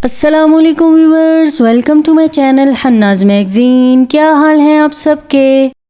अस्सलामुअलैकुम viewers, welcome to my channel Hannah's magazine. क्या हाल है आप सबके।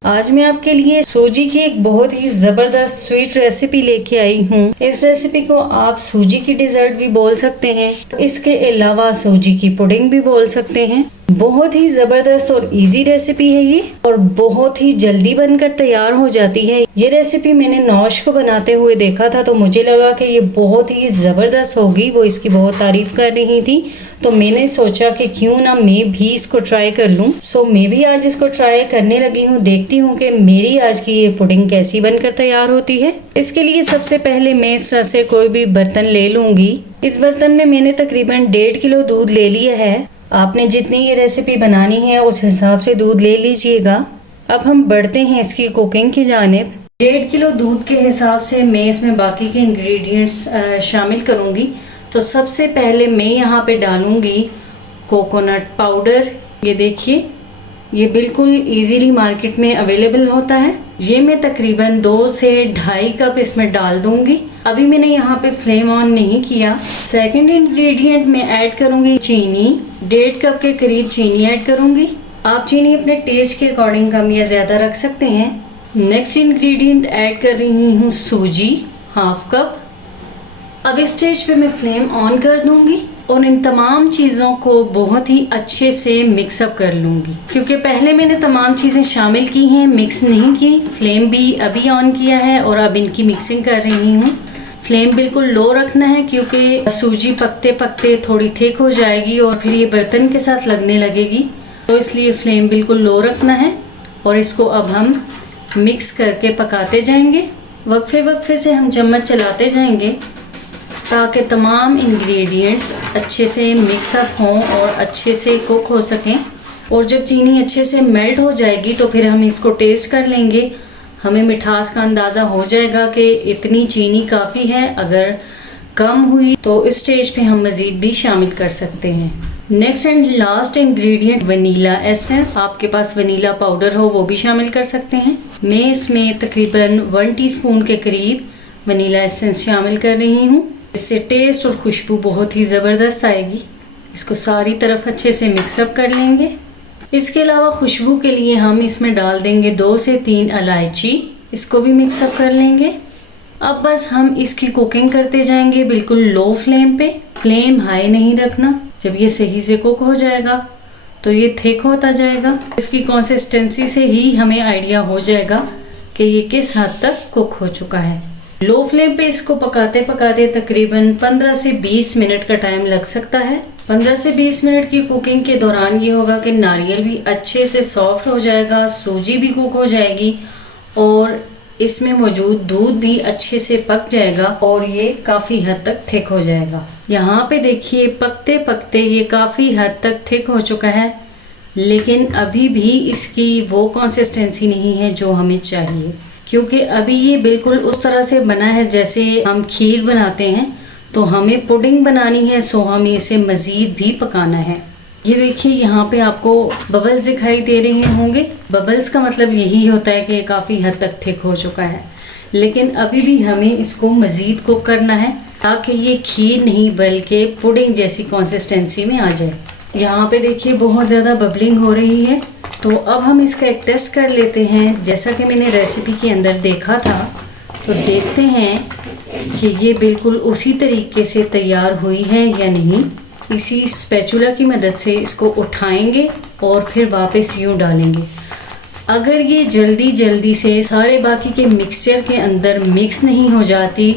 आज मैं आपके लिए सूजी की एक बहुत ही ज़बरदस्त स्वीट रेसिपी लेके आई हूँ। इस रेसिपी को आप सूजी की डिज़र्ट भी बोल सकते हैं, इसके अलावा सूजी की पुडिंग भी बोल सकते हैं। बहुत ही ज़बरदस्त और इजी रेसिपी है ये, और बहुत ही जल्दी बनकर तैयार हो जाती है। ये रेसिपी मैंने नौश को बनाते हुए देखा था, तो मुझे लगा कि ये बहुत ही ज़बरदस्त होगी। वो इसकी बहुत तारीफ़ कर रही थी, तो मैंने सोचा कि क्यों ना मैं भी इसको ट्राई कर लूँ। सो मैं भी आज इसको ट्राई करने लगी हूँ। देखती हूँ कि मेरी आज की ये पुडिंग कैसी बनकर तैयार होती है। इसके लिए सबसे पहले मैं इस तरह से कोई भी बर्तन ले लूँगी। इस बर्तन में मैंने तकरीबन 1.5 किलो दूध ले लिया है। आपने जितनी ये रेसिपी बनानी है उस हिसाब से दूध ले लीजिएगा। अब हम बढ़ते हैं इसकी कुकिंग की जानिब। 1.5 किलो दूध के हिसाब से मैं इसमें बाकी के इंग्रेडिएंट्स शामिल करूँगी। तो सबसे पहले मैं यहाँ पे डालूँगी कोकोनट पाउडर। ये देखिए, ये बिल्कुल इजीली मार्केट में अवेलेबल होता है। ये मैं तकरीबन 2 से 2.5 कप इसमें डाल दूँगी। अभी मैंने यहाँ पे फ्लेम ऑन नहीं किया। सेकंड इंग्रेडिएंट में ऐड करूँगी चीनी। 1.5 कप के करीब चीनी ऐड करूँगी। आप चीनी अपने टेस्ट के अकॉर्डिंग कम या ज़्यादा रख सकते हैं। नेक्स्ट इंग्रेडिएंट ऐड कर रही हूँ सूजी, 1/2 कप। अब इस स्टेज पे मैं फ्लेम ऑन कर दूंगी और इन तमाम चीज़ों को बहुत ही अच्छे से मिक्सअप कर लूँगी। क्योंकि पहले मैंने तमाम चीज़ें शामिल की हैं, मिक्स नहीं की। फ्लेम भी अभी ऑन किया है और अब इनकी मिक्सिंग कर रही हूँ। फ्लेम बिल्कुल लो रखना है, क्योंकि सूजी पकते पकते थोड़ी थिक हो जाएगी और फिर ये बर्तन के साथ लगने लगेगी। तो इसलिए फ्लेम बिल्कुल लो रखना है और इसको अब हम मिक्स करके पकाते जाएंगे। वक्फे वक्फे से हम चम्मच चलाते जाएंगे ताकि तमाम इंग्रेडिएंट्स अच्छे से मिक्सअप हों और अच्छे से कुक हो सकें। और जब चीनी अच्छे से मेल्ट हो जाएगी तो फिर हम इसको टेस्ट कर लेंगे। हमें मिठास का अंदाज़ा हो जाएगा कि इतनी चीनी काफ़ी है। अगर कम हुई तो इस स्टेज पे हम मज़ीद भी शामिल कर सकते हैं। Next and last ingredient vanilla essence. आपके पास वनीला पाउडर हो वो भी शामिल कर सकते हैं। मैं इसमें तकरीबन 1 टीस्पून के करीब वनीला एसेंस शामिल कर रही हूँ। इससे टेस्ट और खुशबू बहुत ही ज़बरदस्त आएगी। इसको सारी तरफ अच्छे से मिक्सअप कर लेंगे। इसके अलावा खुशबू के लिए हम इसमें डाल देंगे 2 से 3 इलायची। इसको भी मिक्सअप कर लेंगे। अब बस हम इसकी कुकिंग करते जाएंगे बिल्कुल लो फ्लेम पे। फ्लेम हाई नहीं रखना। जब ये सही से कुक हो जाएगा तो ये थिक होता जाएगा। इसकी कंसिस्टेंसी से ही हमें आइडिया हो जाएगा कि ये किस हद तक कुक हो चुका है। लो फ्लेम पे इसको पकाते पकाते तकरीबन 15 से 20 मिनट का टाइम लग सकता है। 15 से 20 मिनट की कुकिंग के दौरान ये होगा कि नारियल भी अच्छे से सॉफ्ट हो जाएगा, सूजी भी कुक हो जाएगी और इसमें मौजूद दूध भी अच्छे से पक जाएगा और ये काफ़ी हद तक थिक हो जाएगा। यहाँ पे देखिए, पकते पकते ये काफ़ी हद तक थिक हो चुका है, लेकिन अभी भी इसकी वो कंसिस्टेंसी नहीं है जो हमें चाहिए। क्योंकि अभी ये बिल्कुल उस तरह से बना है जैसे हम खीर बनाते हैं, तो हमें पुडिंग बनानी है। सो हमें इसे मज़ीद भी पकाना है। ये देखिए, यहाँ पे आपको बबल्स दिखाई दे रहे होंगे। बबल्स का मतलब यही होता है कि काफ़ी हद तक थिक हो चुका है, लेकिन अभी भी हमें इसको मज़ीद कुक करना है ताकि ये खीर नहीं बल्कि पुडिंग जैसी कंसिस्टेंसी में आ जाए। यहाँ पे देखिए, बहुत ज़्यादा बबलिंग हो रही है। तो अब हम इसका एक टेस्ट कर लेते हैं। जैसा कि मैंने रेसिपी के अंदर देखा था, तो देखते हैं कि ये बिल्कुल उसी तरीके से तैयार हुई है या नहीं। इसी स्पैचुला की मदद से इसको उठाएंगे और फिर वापस यूँ डालेंगे। अगर ये जल्दी जल्दी से सारे बाकी के मिक्सचर के अंदर मिक्स नहीं हो जाती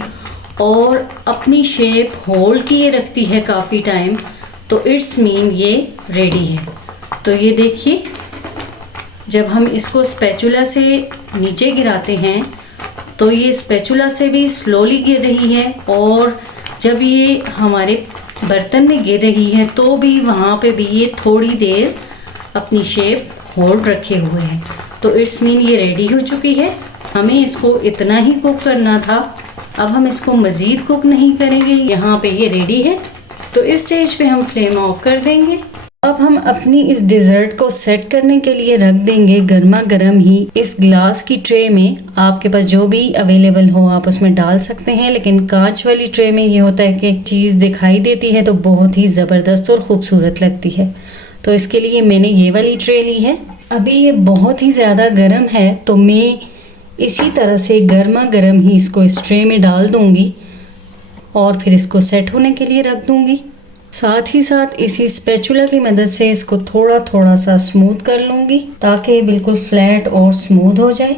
और अपनी शेप होल्ड किए रखती है काफ़ी टाइम, तो इट्स मीन ये रेडी है। तो ये देखिए, जब हम इसको स्पैचुला से नीचे गिराते हैं तो ये स्पैचुला से भी स्लोली गिर रही है, और जब ये हमारे बर्तन में गिर रही है तो भी वहाँ पे भी ये थोड़ी देर अपनी शेप होल्ड रखे हुए है। तो इट्स मीन ये रेडी हो चुकी है। हमें इसको इतना ही कुक करना था। अब हम इसको मज़ीद कुक नहीं करेंगे। यहाँ पे ये रेडी है। तो इस स्टेज पे हम फ्लेम ऑफ कर देंगे। अब अब हम अपनी इस डिज़र्ट को सेट करने के लिए रख देंगे गर्मा गर्म ही इस ग्लास की ट्रे में। आपके पास जो भी अवेलेबल हो आप उसमें डाल सकते हैं, लेकिन कांच वाली ट्रे में ये होता है कि चीज़ दिखाई देती है तो बहुत ही ज़बरदस्त और ख़ूबसूरत लगती है। तो इसके लिए मैंने ये वाली ट्रे ली है। अभी ये बहुत ही ज़्यादा गर्म है तो मैं इसी तरह से गर्मा गर्म ही इसको इस ट्रे में डाल दूँगी और फिर इसको सेट होने के लिए रख दूँगी। साथ ही साथ इसी स्पैचुला की मदद से इसको थोड़ा थोड़ा सा स्मूथ कर लूँगी ताकि बिल्कुल फ्लैट और स्मूथ हो जाए।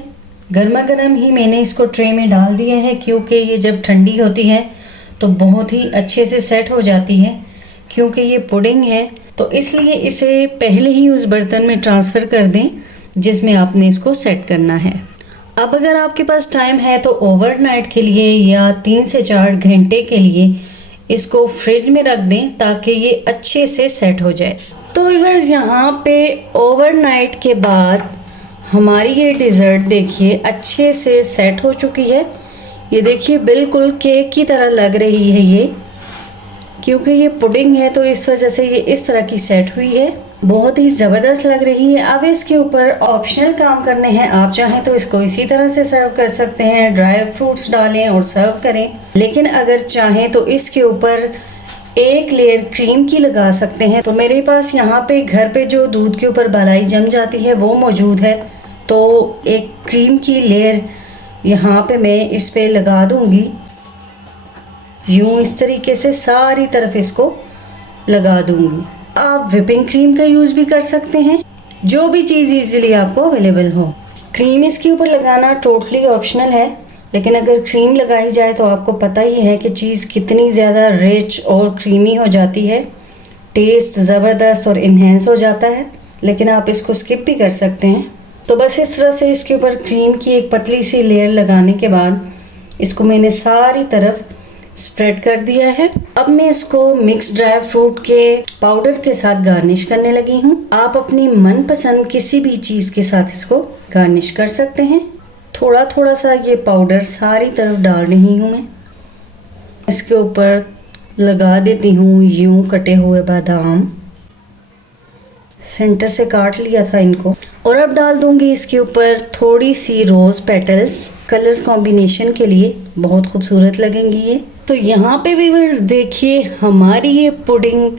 गर्मा गर्म ही मैंने इसको ट्रे में डाल दिया है, क्योंकि ये जब ठंडी होती है तो बहुत ही अच्छे से सेट हो जाती है। क्योंकि ये पुडिंग है तो इसलिए इसे पहले ही उस बर्तन में ट्रांसफ़र कर दें जिसमें आपने इसको सेट करना है। अब अगर आपके पास टाइम है तो ओवरनाइट के लिए या 3 से 4 घंटे के लिए इसको फ्रिज में रख दें ताकि ये अच्छे से सेट हो जाए। तो व्यूअर्स, यहाँ पे ओवरनाइट के बाद हमारी ये डिज़र्ट देखिए अच्छे से सेट हो चुकी है। ये देखिए बिल्कुल केक की तरह लग रही है ये, क्योंकि ये पुडिंग है तो इस वजह से ये इस तरह की सेट हुई है। बहुत ही ज़बरदस्त लग रही है। अब इसके ऊपर ऑप्शनल काम करने हैं। आप चाहें तो इसको इसी तरह से सर्व कर सकते हैं, ड्राई फ्रूट्स डालें और सर्व करें। लेकिन अगर चाहें तो इसके ऊपर एक लेयर क्रीम की लगा सकते हैं। तो मेरे पास यहाँ पे घर पे जो दूध के ऊपर मलाई जम जाती है वो मौजूद है, तो एक क्रीम की लेयर यहाँ पे मैं इस पे लगा दूँगी। यूँ इस तरीके से सारी तरफ इसको लगा दूँगी। आप व्हिपिंग क्रीम का यूज़ भी कर सकते हैं, जो भी चीज़ इजीली आपको अवेलेबल हो। क्रीम इसके ऊपर लगाना टोटली ऑप्शनल है, लेकिन अगर क्रीम लगाई जाए तो आपको पता ही है कि चीज़ कितनी ज़्यादा रिच और क्रीमी हो जाती है। टेस्ट ज़बरदस्त और इन्हेंस हो जाता है, लेकिन आप इसको स्किप भी कर सकते हैं। तो बस इस तरह से इसके ऊपर क्रीम की एक पतली सी लेयर लगाने के बाद इसको मैंने सारी तरफ स्प्रेड कर दिया है। अब मैं इसको मिक्स ड्राई फ्रूट के पाउडर के साथ गार्निश करने लगी हूँ। आप अपनी मनपसंद किसी भी चीज़ के साथ इसको गार्निश कर सकते हैं। थोड़ा थोड़ा सा ये पाउडर सारी तरफ डाल रही हूँ मैं। इसके ऊपर लगा देती हूँ यूँ कटे हुए बादाम, सेंटर से काट लिया था इनको। और अब डाल दूंगी इसके ऊपर थोड़ी सी रोज़ पेटल्स, कलर्स कॉम्बिनेशन के लिए बहुत खूबसूरत लगेंगी ये। तो यहाँ पे व्यूअर्स देखिए हमारी ये पुडिंग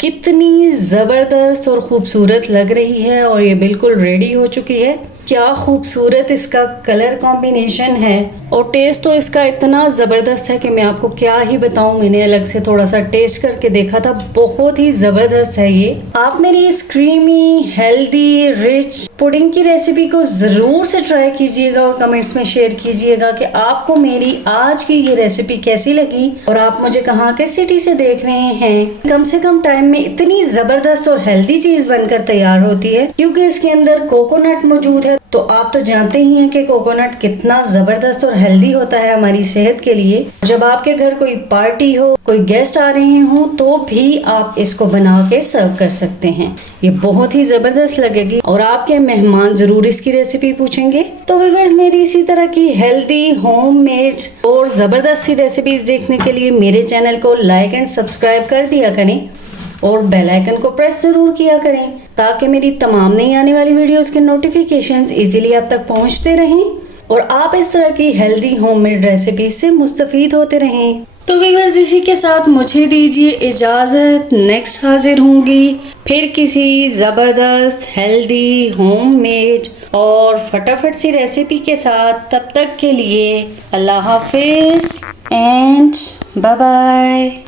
कितनी ज़बरदस्त और ख़ूबसूरत लग रही है और ये बिल्कुल रेडी हो चुकी है। क्या खूबसूरत इसका कलर कॉम्बिनेशन है और टेस्ट तो इसका इतना ज़बरदस्त है कि मैं आपको क्या ही बताऊं। मैंने अलग से थोड़ा सा टेस्ट करके देखा था, बहुत ही ज़बरदस्त है ये। आप मेरी इस क्रीमी हेल्दी रिच पुडिंग की रेसिपी को ज़रूर से ट्राई कीजिएगा और कमेंट्स में शेयर कीजिएगा कि आपको मेरी आज की ये रेसिपी कैसी लगी और आप मुझे कहाँ के सिटी से देख रहे हैं। कम से कम टाइम में इतनी ज़बरदस्त और हेल्दी चीज़ बनकर तैयार होती है, क्योंकि इसके अंदर कोकोनट मौजूद है। तो आप तो जानते ही हैं कि कोकोनट कितना ज़बरदस्त और हेल्दी होता है हमारी सेहत के लिए। जब आपके घर कोई पार्टी हो, कोई गेस्ट आ रहे हो, तो भी आप इसको बना के सर्व कर सकते हैं। ये बहुत ही ज़बरदस्त लगेगी और आपके मेहमान ज़रूर इसकी रेसिपी पूछेंगे। तो व्यूअर्स, मेरी इसी तरह की हेल्दी होममेड और ज़बरदस्त सी रेसिपीज देखने के लिए मेरे चैनल को लाइक एंड सब्सक्राइब कर दिया करें और बेल आइकन को प्रेस ज़रूर किया करें, ताकि मेरी तमाम नई आने वाली वीडियोस के नोटिफिकेशंस इजीली आप तक पहुंचते रहें और आप इस तरह की हेल्दी होममेड रेसिपीज से मुस्तफीद होते रहें। तो व्यूअर्स, इसी के साथ मुझे दीजिए इजाज़त। नेक्स्ट हाजिर होंगी फिर किसी ज़बरदस्त हेल्दी होममेड और फटाफट सी रेसिपी के साथ। तब तक के लिए अल्लाह हाफिज़ एंड बाय बाय।